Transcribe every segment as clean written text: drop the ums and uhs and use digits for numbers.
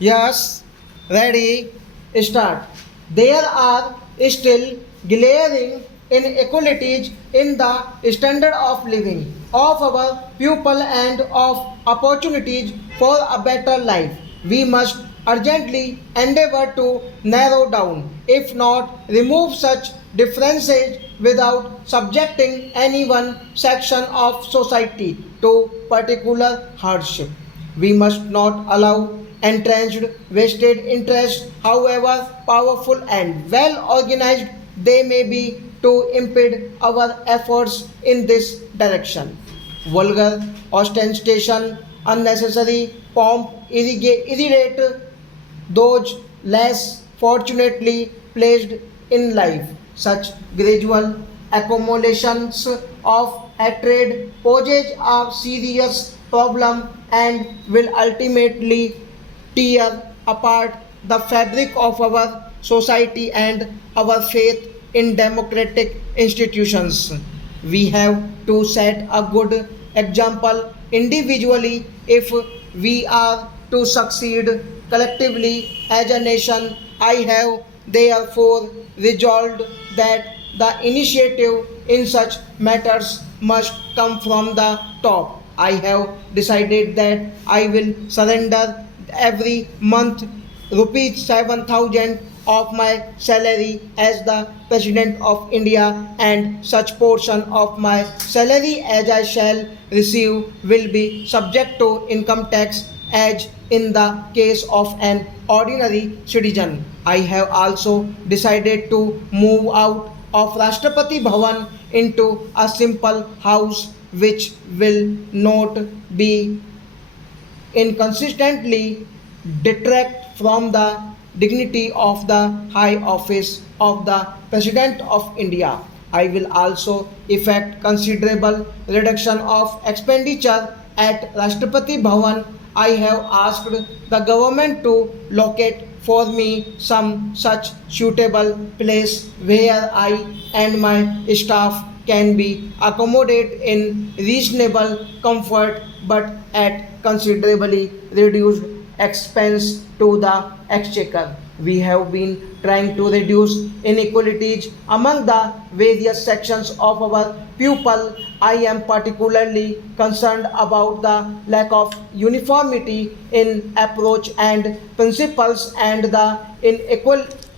Yes, ready, start. There are still glaring inequalities in the standard of living of our people and of opportunities for a better life. We must urgently endeavor to narrow down, if not remove such differences without subjecting any one section of society to particular hardship. We must not allow entrenched vested interests, however powerful and well organized they may be, to impede our efforts in this direction. Vulgar ostentation, unnecessary pomp irritate those less fortunately placed in life. Such gradual accumulations of hatred poses a serious problem and will ultimately tear apart the fabric of our society and our faith in democratic institutions. We have to set a good example individually if we are to succeed collectively as a nation. I have therefore resolved that the initiative in such matters must come from the top. I have decided that I will surrender every month rupees 7,000 of my salary as the President of India, and such portion of my salary as I shall receive will be subject to income tax as in the case of an ordinary citizen. I have also decided to move out of Rashtrapati Bhavan into a simple house which will not be inconsistently detract from the dignity of the high office of the President of India. I will also effect considerable reduction of expenditure at Rashtrapati Bhavan. I have asked the government to locate for me some such suitable place where I and my staff can be accommodated in reasonable comfort but at considerably reduced expense to the exchequer. We have been trying to reduce inequalities among the various sections of our pupil. I am particularly concerned about the lack of uniformity in approach and principles and the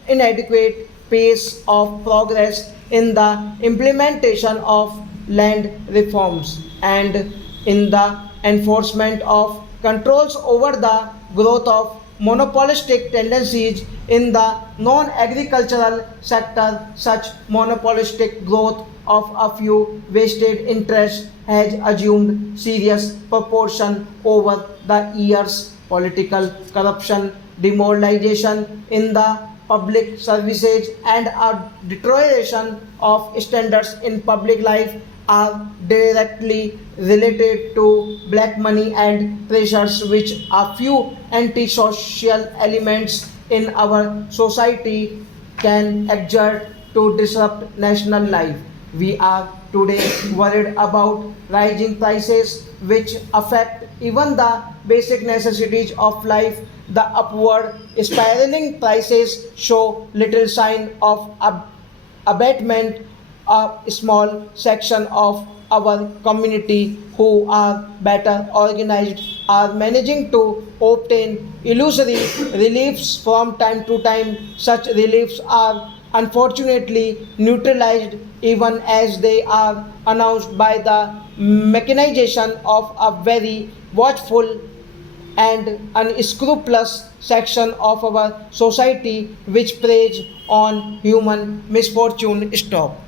inadequate pace of progress in the implementation of land reforms and in the enforcement of controls over the growth of monopolistic tendencies in the non-agricultural sector. Such monopolistic growth of a few vested interests has assumed serious proportion over the years. Political corruption, demoralization in the public services, and a deterioration of standards in public life are directly related to black money and pressures which a few antisocial elements in our society can exert to disrupt national life. We are today worried about rising prices which affect even the basic necessities of life. The upward spiraling prices show little sign of abatement. A small section of our community who are better organized are managing to obtain illusory reliefs from time to time. Such reliefs are unfortunately neutralized even as they are announced by the mechanization of a very watchful and unscrupulous section of our society which preys on human misfortune. Stop.